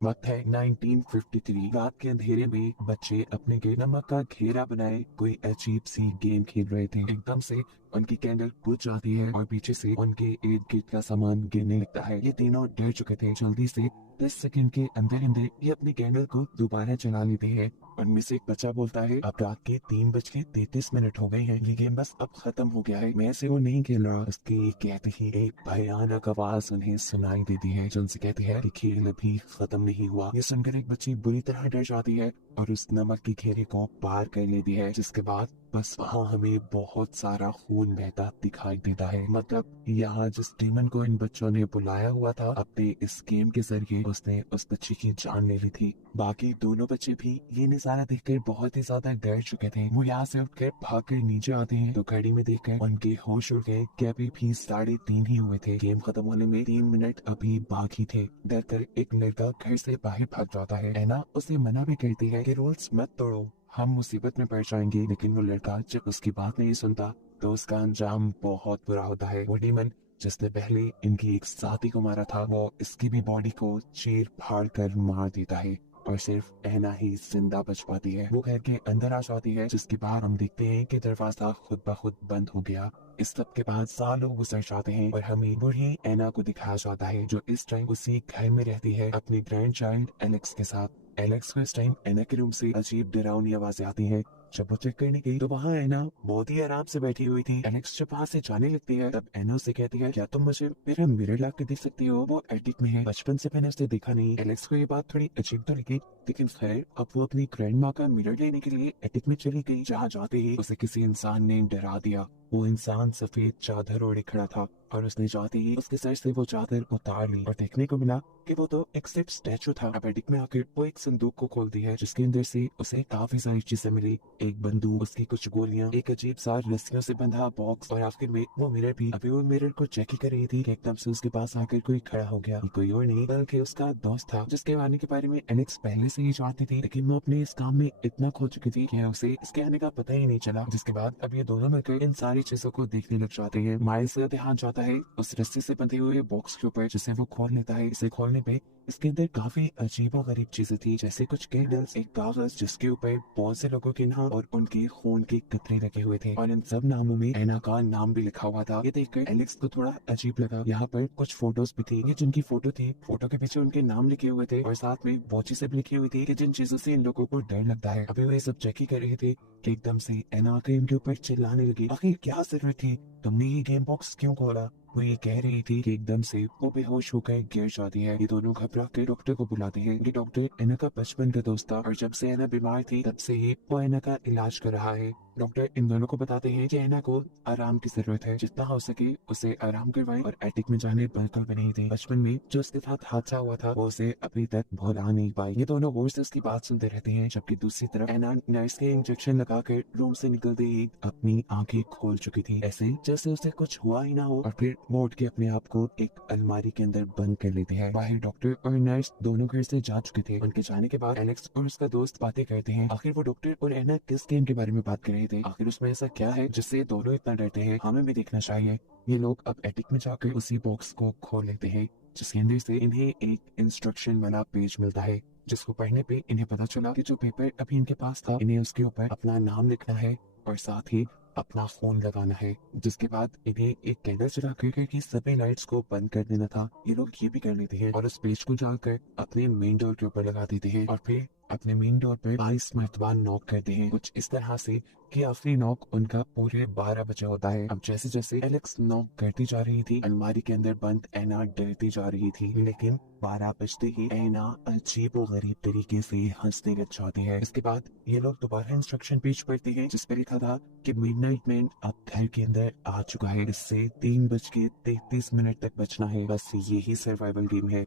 वक्त है 1953। रात के अंधेरे में बच्चे अपने के नमक का घेरा बनाए कोई अजीब सी गेम खेल रहे थे। एकदम से उनकी कैंडल बुझ जाती है और पीछे से उनके इर्द गिर्द का सामान गिरने लगता है। ये तीनों डर चुके थे। जल्दी से 10 सेकंड के अंदर अंदर ये अपनी कैंडल को दोबारा चला लेते हैं। उनमें से एक बच्चा बोलता है, अब रात के 3:33 हो गए हैं, ये गेम बस अब खत्म हो गया है, मैं ऐसे वो नहीं खेल रहा। उसकी कहते ही एक भयानक आवाज उन्हें सुनाई देती है जो उनसे कहती है कि खेल अभी खत्म नहीं हुआ। ये सुनकर एक बच्ची बुरी तरह डर जाती है और उस नमक की घेरे को पार कर लेती है, जिसके बाद बस वहाँ हमें बहुत सारा खून बहता दिखाई देता है। मतलब यहाँ जिस डीमन को इन बच्चों ने बुलाया हुआ था अपने इस गेम के जरिए, उसने उस बच्ची की जान ले ली थी। बाकी दोनों बच्चे भी ये नजारा देखकर बहुत ही ज्यादा डर चुके थे। वो यहाँ से उठकर भागकर नीचे आते हैं तो घड़ी में देखकर उनके होश उड़ गए कि अभी भी 3:30 ही हुए थे। गेम खत्म होने में 3 मिनट अभी बाकी थे। डर कर एक लड़का घर से बाहर भाग जाता है। ऐना उसे मना भी करती है कि रूल्स मत तोड़ो, हम मुसीबत में पड़ जाएंगे, लेकिन वो लड़का जब उसकी बात नहीं सुनता तो उसका अंजाम बहुत बुरा होता है। वो डीमन जिसने पहले इनकी एक साथी को मारा था, वो इसकी भी बॉडी को चीर फाड़ कर मार देता है और सिर्फ ऐना ही जिंदा बच पाती है। वो घर के अंदर आ जाती है, जिसके बाद हम देखते हैं कि दरवाजा खुद ब खुद बंद हो गया। इस सब के बाद सालों गुजर जाते हैं और हमें बूढ़ी ऐना को दिखाया जाता है जो इस टाइम उसी घर में रहती है अपनी ग्रैंड चाइल्ड एलेक्स के साथ। एलेक्स को इस टाइम ऐना के रूम से अजीब डरावनी आवाजें आती हैं। जब वो चेक करने गई तो वहाँ ऐना बहुत ही आराम से बैठी हुई थी। एलेक्स जब वहाँ से जाने लगती है तब ऐना उसे कहती है, क्या तुम मुझे मेरा मिरर ला के देख सकती हो? वो एटिक में है, बचपन से मैंने उसे देखा नहीं। एलेक्स को ये बात थोड़ी अजीब तो लगी, लेकिन खैर अब वो अपनी ग्रैंड माँ का मिरर लेने के लिए एटिक में चली गई, जहाँ जाते ही उसे किसी इंसान ने डरा दिया। वो इंसान सफेद चादर ओढ़े खड़ा था और उसने जाते ही उसके सर से वो चादर उतार ली और देखने को मिला कि वो तो एक सिर्फ स्टैचू था। अब एटिक में आकर वो एक संदूक को खोलती है जिसके अंदर से उसे काफी सारी चीजें मिली, एक बंदूक, उसकी कुछ गोलियां, एक अजीब सा रस्सियों से बंधा बॉक्स और आखिर में वो मिरर भी। अभी वो मिरर को चेक ही कर रही थी कि एकदम से उसके पास आकर कोई खड़ा हो गया। ये कोई और नहीं बल्कि उसका दोस्त था, जिसके आने के बारे में एलेक्स पहले से ही जानती थी, लेकिन वो अपने इस काम में इतना खो चुकी थी कि उसे इसके आने का पता ही नहीं चला। जिसके बाद अब ये दोनों मिलकर इन सारी चीजों को देखने लग जाते हैं। माइल्स का ध्यान जाता है उस रस्सी से बंधे हुए बॉक्स के ऊपर, जिसे वो खोल लेता है। इसे खोलने पे इसके अंदर काफी अजीबो गरीब चीजें थी, जैसे कुछ कैंडल्स, एक कागज जिसके ऊपर बहुत से लोगों के नाम और उनके खून के कतरे लगे हुए थे और इन सब नामों में ऐना का नाम भी लिखा हुआ था। ये देखकर एलेक्स को थोड़ा अजीब लगा। यहाँ पर कुछ फोटोज भी थी। ये जिनकी फोटो थी, फोटो के पीछे उनके नाम लिखे हुए थे और साथ में वो चीजें भी लिखी हुई थी कि जिन चीजों से इन लोगों को डर लगता है। अभी वो ये सब चेक ही कर रहे थे कि एकदम से ऐना आकर इनके ऊपर चिल्लाने लगी, आखिर क्या जरूरत थी, तुमने ये गेम बॉक्स क्यों खोला? वो ये कह रही थी कि एकदम से वो बेहोश होकर गिर जाती है। ये दोनों घबरा कर डॉक्टर को बुलाते हैं। ये डॉक्टर ऐना का बचपन का दोस्त था और जब से ऐना बीमार थी तब से ही वो ऐना का इलाज कर रहा है। डॉक्टर इन दोनों को बताते हैं कि ऐना को आराम की जरूरत है, जितना हो सके उसे आराम करवाए और एटिक में जाने बिल्कुल भी नहीं थे। बचपन में जो उसके साथ हादसा हुआ था वो उसे अभी तक भुला नहीं पाई। ये दोनों गौर से उसकी बात सुनते रहते हैं, जबकि दूसरी तरफ ऐना नर्स के इंजेक्शन लगाकर रूम से निकलते ही अपनी आंखें खोल चुकी थी, ऐसे जैसे उसे कुछ हुआ ही ना हो, और फिर वो उठ के अपने आप को एक अलमारी के अंदर बंद कर लेते हैं। बाहर डॉक्टर और नर्स दोनों घर से जा चुके थे। उनके जाने के बाद एलेक्स और उसका दोस्त बातें करते हैं। आखिर वो डॉक्टर और ऐना किस गेम के बारे में बात कर रहे थे? आखिर उसमें ऐसा क्या है जिससे दोनों इतना डरते हैं? हमें भी देखना चाहिए। ये लोग अब एटिक में जाकर उसी बॉक्स को खोल लेते हैं, जिसके अंदर से इन्हें एक इंस्ट्रक्शन वाला पेज मिलता है, जिसको पढ़ने पे इन्हें पता चला कि जो पेपर अभी इनके पास था, इन्हें उसके ऊपर अपना नाम लिखना है और साथ ही अपना फोन लगाना है। जिसके बाद इन्हें एक कैंडल जला कर घर की सभी लाइट्स को बंद कर देना था। ये लोग ये भी कर लेते हैं और उस पेज को डालकर अपने मेन डोर के ऊपर लगा देते हैं और फिर अपने मेन डोर पर 22 मर्तबा नॉक करते हैं, कुछ इस तरह से कि आखिरी नॉक उनका पूरे 12 बजे होता है। अब जैसे जैसे एलेक्स नॉक करती जा रही थी, अलमारी के अंदर बंद ऐना डरती जा रही थी, लेकिन 12 बजते ही ऐना अजीब और गरीब तरीके से हंसने लग जाती है। इसके बाद ये लोग दोबारा इंस्ट्रक्शन पेज पढ़ते हैं, जिस पर लिखा था कि मिडनाइट मैन अब घर के अंदर आ चुका है, इससे 3:33 तक बचना है, बस यही सर्वाइवल गेम है।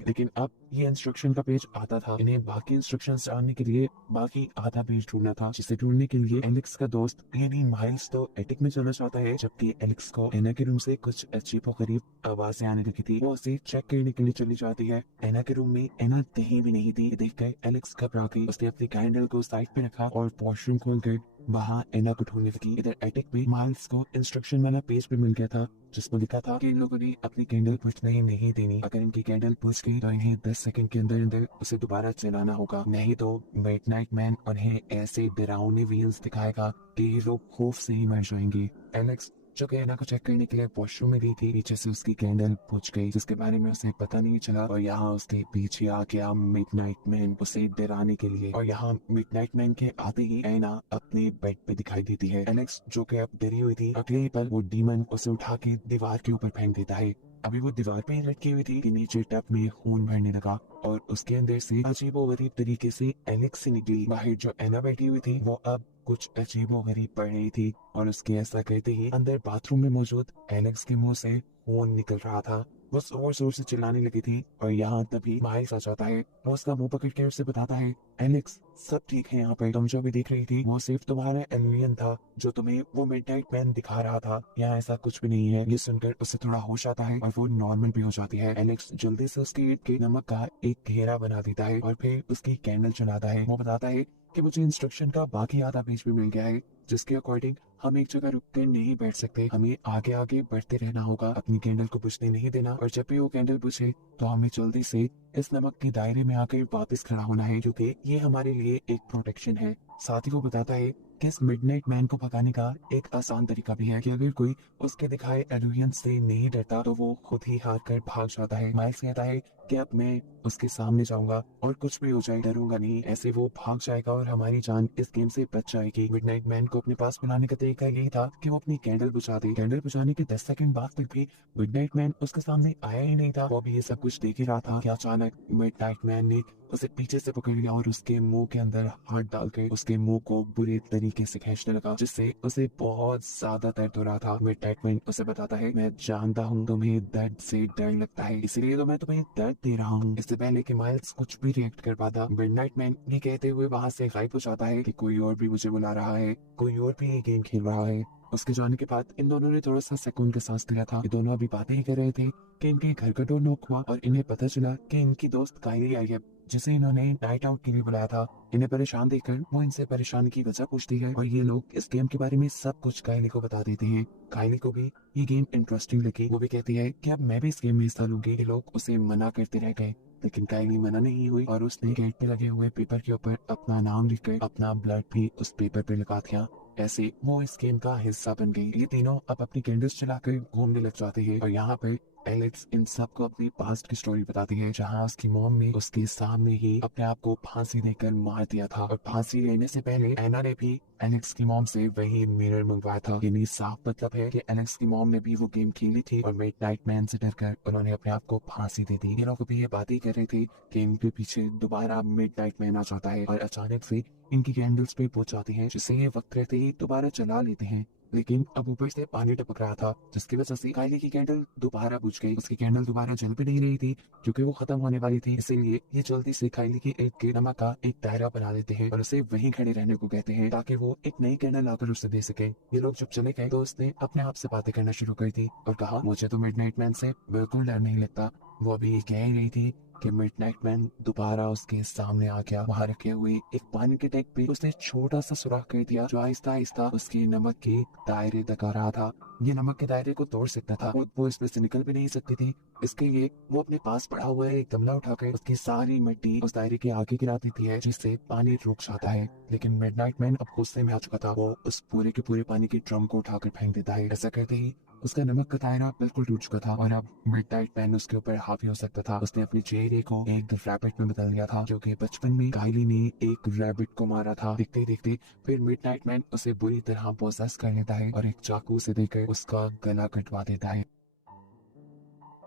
लेकिन अब ये इंस्ट्रक्शन का पेज आता था। इन्हें बाकी इंस्ट्रक्शंस जानने के लिए बाकी आधा पेज ढूंढना था, जिसे ढूंढने के लिए एलेक्स का दोस्त यानी माइल्स तो एटिक में चलना चाहता है, जबकि एलेक्स को एना के रूम से कुछ अजीबो गरीब आवाजें आने लगी थी। वो उसे चेक करने के लिए चली जाती है। एना के रूम में एना कहीं भी नहीं थी। देखकर एलेक्स घबरा गई। उसने अपनी कैंडल को साइड पे रखा और वॉशरूम खोलकर वहाँ एना को ढूंढने लगी। इधर एटिक में माइल्स को इंस्ट्रक्शन वाला पेज पे मिल गया था, जिसमें लिखा था कि इन लोगों ने अपनी कैंडल बुझने नहीं देनी। अगर इनकी कैंडल बुझ गई तो इन्हें 10 सेकंड के अंदर अंदर उसे दोबारा जलाना होगा, नहीं तो मिडनाइट मैन उन्हें ऐसे डरावने विजन्स दिखाएगा कि ये लोग खौफ से ही मर जाएंगे। एलेक्स जो कि एना को चेक करने के लिए वॉशरूम में गई थी, पीछे से उसकी कैंडल बुझ गई, जिसके बारे में उसे पता नहीं चला। और यहाँ उसके पीछे आ गया मिडनाइट मैन उसे डराने के लिए। और यहाँ मिडनाइट मैन के आते ही एना अपने बेड पे दिखाई देती है। एलेक्स जो कि अब डरी हुई थी, अगले ही पल वो डीमन उसे उठा के दीवार के ऊपर फेंक देता है। अभी वो दीवार पे ही लटकी हुई थी कि नीचे टब में खून भरने लगा और उसके अंदर से अजीबोगरीब तरीके से एलेक्स से निकली। बाहर जो एना बैठी हुई थी वो अब कुछ अजीबोगरीब पड़ रही थी और उसके ऐसा कहते ही अंदर बाथरूम में मौजूद एलेक्स के मुंह से खून निकल रहा था। वो जोर जोर से चिल्लाने लगी थी और यहाँ तभी माइल्स आ जाता है। वो उसका मुंह पकड़ के उसे बताता है, एलेक्स सब ठीक है यहाँ पे, तुम जो भी देख रही थी वो सिर्फ तुम्हारा एलियन था जो तुम्हें वो मिडनाइट मैन दिखा रहा था। यहाँ ऐसा कुछ भी नहीं है। ये सुनकर उसे थोड़ा होश आता है और वो नॉर्मल भी हो जाती है। एलेक्स जल्दी से उसके ईट के नमक का एक घेरा बना देता है और फिर उसकी कैंडल चलाता है। वो बताता है कि मुझे इंस्ट्रक्शन का बाकी आधा पेज भी मिल गया है, जिसके अकॉर्डिंग हम एक जगह रुक कर नहीं बैठ सकते, हमें आगे आगे बढ़ते रहना होगा, अपनी कैंडल को बुझने नहीं देना। और जब भी वो कैंडल बुझे तो हमें जल्दी से इस नमक के दायरे में आकर वापस खड़ा होना है, क्योंकि ये हमारे लिए एक प्रोटेक्शन है। साथ ही वो बताता है कि इस मिडनाइट मैन को भगाने का एक आसान तरीका भी है कि अगर कोई उसके दिखाए एलियंस से नहीं डरता तो वो खुद ही हार कर भाग जाता है। माइल्स कहता है कि अब मैं उसके सामने जाऊंगा और कुछ भी हो जाए डरूंगा नहीं। ऐसे वो भाग जाएगा और हमारी जान इस गेम से बच जाएगी। मिडनाइट मैन को अपने पास बुलाने का तरीका यही था कि वो अपनी कैंडल बुझा दे। कैंडल बुझाने के 10 सेकंड बाद तक भी मिडनाइट मैन उसके सामने आया ही नहीं था। वो भी ये सब कुछ देख ही रहा था कि अचानक मिडनाइट मैन ने उसे पीछे से पकड़ लिया और उसके मुंह के अंदर हाथ डालकर उसके मुंह को बुरे तरीके से खींचने लगा, जिससे उसे बहुत ज्यादा दर्द हो रहा था। मिडनाइट मैन उसे बताता है, मैं जानता हूँ तुम्हें दर्द से डर लगता है, इसलिए तो मैं तुम्हें दर्द दे रहा हूँ। इससे पहले कि माइल्स कुछ भी रिएक्ट कर पाता, मिडनाइट मैन ये कहते हुए वहां से गायब हो जाता है कि कोई और भी मुझे बुला रहा है, कोई और भी ये गेम खेल रहा है। उसके जाने के बाद इन दोनों ने थोड़ा सा सुकून का सांस लिया था। ये दोनों अभी बातें ही कर रहे थे कि इनके घर का डोर नॉक हुआ और इन्हें पता चला कि इनकी दोस्त कायली आई है, जिसे इन्होंने नाइट आउट के लिए बुलाया था। इन्हें परेशान देखकर वो इनसे परेशानी की वजह पूछती है और ये लोग इस गेम के बारे में सब कुछ कायली को बता देते हैं। कायली को भी ये गेम इंटरेस्टिंग लगी। वो भी कहती है कि अब मैं भी इस गेम में हिस्सा लूंगी। ये लोग उसे मना करते रह गए, लेकिन कायली मना नहीं हुई और उसने गेट पे लगे हुए पेपर के ऊपर अपना नाम लिखकर अपना ब्लड भी उस पेपर पे लगा दिया। ऐसे वो इस गेम का हिस्सा बन गई। ये तीनों अब अपनी कैंडल्स चलाकर घूमने लग जाते हैं और यहाँ पे एलेक्स इन सबको अपनी पास्ट की स्टोरी बताती है, जहाँ उसकी मॉम ने उसके सामने ही अपने आप को फांसी देकर मार दिया था और फांसी लेने से पहले एना ने भी एलेक्स की मॉम से वही मिरर मंगवाया था। यानी साफ मतलब है कि एलेक्स की मॉम ने भी वो गेम खेली थी और मिडनाइट मैन से डरकर उन्होंने अपने आप को फांसी दे दी। ये लोग भी ये बात ही कर रहे थे कि इनके पीछे दोबारा मिडनाइट मैन आ जाता है और अचानक से इनकी कैंडल्स पे पहुंच जाती हैं, जिससे ये वक्त रहते ही दोबारा चला लेते हैं। लेकिन अब ऊपर से पानी टपक रहा था, जिसकी वजह से कायली की कैंडल दोबारा बुझ गई। उसकी कैंडल दोबारा जल भी नहीं रही थी क्योंकि वो खत्म होने वाली थी। इसीलिए ये जल्दी से कायली की एक के नमक का एक दायरा बना देते हैं और उसे वहीं खड़े रहने को कहते हैं ताकि वो एक नई कैंडल लाकर उसे दे सके। ये लोग जब चले गए तो उसने अपने आप से बातें करना शुरू कर दी और कहा, मुझे तो मिडनाइट मैन से बिल्कुल डर नहीं लगता। वो अभी ये कह ही रही थी कि मिडनाइट मैन दोबारा उसके सामने आ गया। वहां रखे हुए एक पानी के टैंक पे उसने छोटा सा सुराख कर दिया जो आहिस्ता आहिस्ता उसके नमक के दायरे तक आ रहा था। ये नमक के दायरे को तोड़ सकता था, वो इसमें से निकल भी नहीं सकती थी। इसके लिए वो अपने पास पड़ा हुआ एक गमला उठाकर उसकी सारी मिट्टी उस दायरे के आगे गिरा देती है, जिससे पानी रुक जाता है। लेकिन मिडनाइट मैन अब गुस्से में आ चुका था। वो उस पूरे के पूरे पानी के ड्रम को उठाकर फेंक देता है। ऐसा करते ही उसका नमक का दायरा बिल्कुल टूट चुका था और अब मिडनाइट मैन उसके ऊपर हावी हो सकता था। उसने अपनी चेहरे को एक रैबिट में बदल दिया था, जो कि बचपन में कायली ने एक रैबिट को मारा था। देखते ही देखते फिर मिडनाइट मैन उसे बुरी तरह पोसेस कर लेता है और एक चाकू से देकर उसका गला कटवा देता है।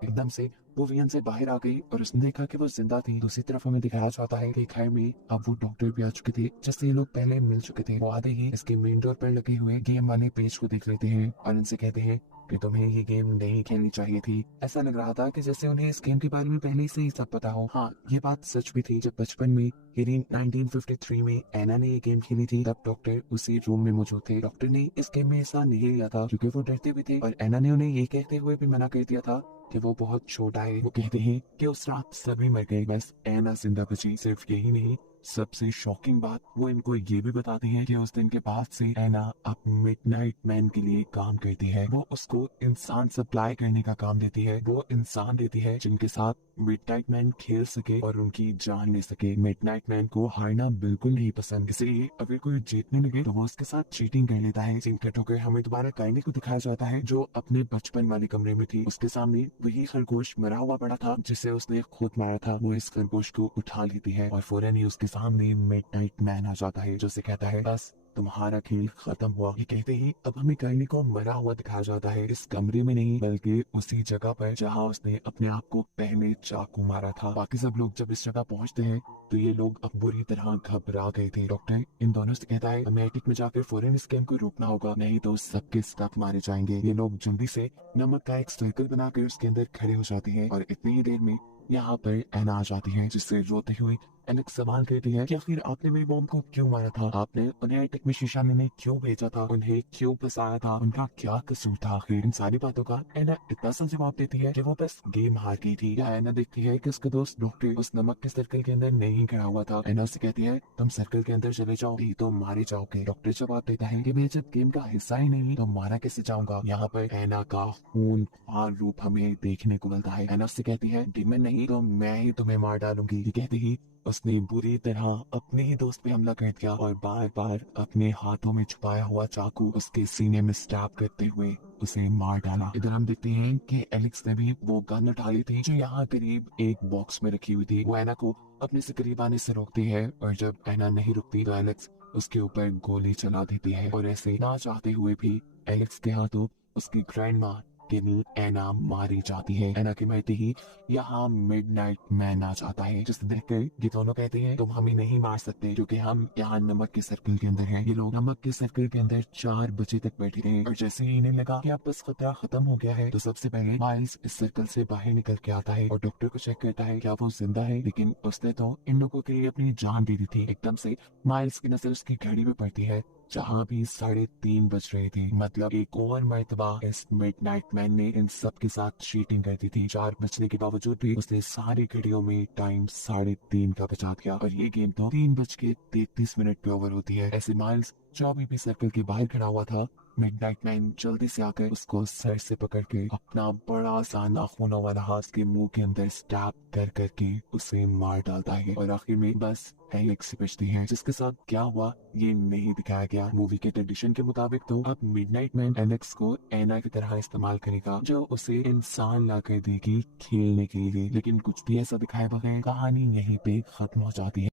एकदम से वो वियन से बाहर आ गई और उसने देखा कि वो जिंदा थी। दूसरी तरफ हमें दिखाया जाता है कि घर में अब वो डॉक्टर भी आ चुके थे, जिससे ये लोग पहले मिल चुके थे। वो आते ही इसके मेन डोर पर लगे हुए गेम वाले पेज को देख लेते हैं और इनसे कहते हैं कि तुम्हें ये गेम नहीं खेलनी चाहिए थी। ऐसा लग रहा था कि जैसे उन्हें इस गेम के बारे में पहले से ही सब पता हो। हाँ, ये बात सच भी थी। जब बचपन में यानी 1953 में एना ने ये गेम खेली थी, तब डॉक्टर उसी रूम में मौजूद थे। डॉक्टर ने इस गेम में हिस्सा नहीं लिया था क्योंकि वो डरते भी थे और एना ने उन्हें ये कहते हुए भी मना कर दिया था कि वो बहुत छोटा है। वो कहते हैं कि उस रात सभी मर गए, बस एना जिंदा बची। सिर्फ यही नहीं, सबसे शॉकिंग बात, वो इनको ये भी बताते हैं कि उस दिन के बाद से एना अब मिडनाइट मैन के लिए काम करती है। वो उसको इंसान सप्लाई करने का काम देती है। वो इंसान देती है जिनके साथ मिडनाइट मैन खेल सके और उनकी जान ले सके। मिडनाइट मैन को हारना बिल्कुल नहीं पसंद, इसलिए अगर कोई जीतने लगे तो वो उसके साथ चीटिंग कर लेता है। सीन कट होकर हमें दोबारा काइने को दिखाया जाता है, जो अपने बचपन वाले कमरे में थी। उसके सामने वही खरगोश मरा हुआ पड़ा था जिसे उसने खुद मारा था। वो इस खरगोश को उठा लेती है और फौरन ही उसके सामने मिडनाइट मैन आ जाता है, जो से कहता है बस तुम्हारा खेल खत्म हुआ। ये कहते ही अब हमें काइने को मरा हुआ दिखाया जाता है, इस कमरे में नहीं बल्कि उसी जगह पर जहां उसने अपने आप को पहले चाकू मारा था। बाकी सब लोग जब इस जगह पहुंचते हैं तो ये लोग अब बुरी तरह घबरा गए थे। डॉक्टर इन दोनों से कहता है हमें एटिक में जाकर फौरन इस गेम को रोकना होगा, नहीं तो सबके स्टाफ मारे जाएंगे। ये लोग जल्दी से नमक का एक सर्कल बनाकर उसके अंदर खड़े हो जाते हैं और इतनी ही देर में यहाँ पर एना आ जाती है, जिससे रोते हुए एलेक्स सवाल करती है कि आखिर आपने मेरी मॉम को क्यों मारा था, आपने उन्हें एटिक में शीशा लेने क्यों भेजा था, उन्हें क्यों फंसाया था, उनका क्या कसूर था। आखिर इन सारी बातों का एना इतना सा जवाब देती है कि वो बस गेम हार गई थी। या एना देखती है कि उसका दोस्त डॉक्टर उस नमक के सर्कल के अंदर नहीं खड़ा हुआ था। एना उससे कहती है तुम सर्कल के अंदर चले जाओ, नहीं तो मारे जाओगे। डॉक्टर जवाब देता है कि मैं जब गेम का हिस्सा ही नहीं तो मारा कैसे जाऊंगा। यहाँ पर एना का खूंखार रूप हमें देखने को मिलता है। एना उससे कहती है डीमन नहीं तो मैं ही तुम्हें मार डालूंगी। ये कहते ही उसने बुरी तरह अपने ही दोस्त पे हमला कर दिया और बार बार अपने हाथों में छुपाया हुआ चाकू उसके सीने में स्टैब करते हुए उसे मार डाला। इधर हम देखते हैं कि एलेक्स ने भी वो गन उठा ली थी जो यहाँ करीब एक बॉक्स में रखी हुई थी। वो एना को अपने से करीब आने से रोकती है और जब एना नहीं रुकती तो एलेक्स उसके ऊपर गोली चला देती है और ऐसे ना चाहते हुए भी एलेक्स के हाथों उसकी ग्रैंड माँ एना मारी जाती है। एना के मरते ही यहाँ मिडनाइट मैन आ जाता है, जिसे देखकर ये दोनों कहते हैं तुम हमें नहीं मार सकते क्योंकि हम यहाँ नमक के सर्कल के अंदर हैं। ये लोग नमक के सर्कल के अंदर 4 बजे तक बैठे थे और जैसे ही इन्हें लगा कि अब बस खतरा खत्म हो गया है तो सबसे पहले माइल्स इस सर्कल से बाहर निकल के आता है और डॉक्टर को चेक करता है क्या वो जिंदा है, लेकिन उसने तो इन लोगों के लिए अपनी जान दे दी थी। एकदम से माइल्स की नजर उसकी घड़ी में पड़ती है जहाँ भी 3:30 बज रहे थे। मतलब एक और मर्तबा इस मिडनाइट मैन ने इन सब के साथ चीटिंग कर दी थी। 4 बजने के बावजूद भी उसने सारी घड़ियों में टाइम 3:30 का बचा दिया और ये गेम तो 3:33 पे ओवर होती है। ऐसे माइल्स जो अभी भी सर्कल के बाहर खड़ा हुआ था, मिडनाइट मैन जल्दी से आकर उसको सर से पकड़ के अपना बड़ा सा नाखूनों वाला हाथ के मुंह के अंदर स्टैब कर करके उसे मार डालता है और आखिर में बस एलेक्स बचती है। जिसके साथ क्या हुआ ये नहीं दिखाया गया। मूवी के ट्रेडिशन के मुताबिक तो अब मिडनाइट मैन एलेक्स को एना की तरह इस्तेमाल करेगा, जो उसे इंसान ला कर देगी खेलने के लिए, लेकिन कुछ भी ऐसा दिखाए बगैर कहानी यहीं पे खत्म हो जाती है।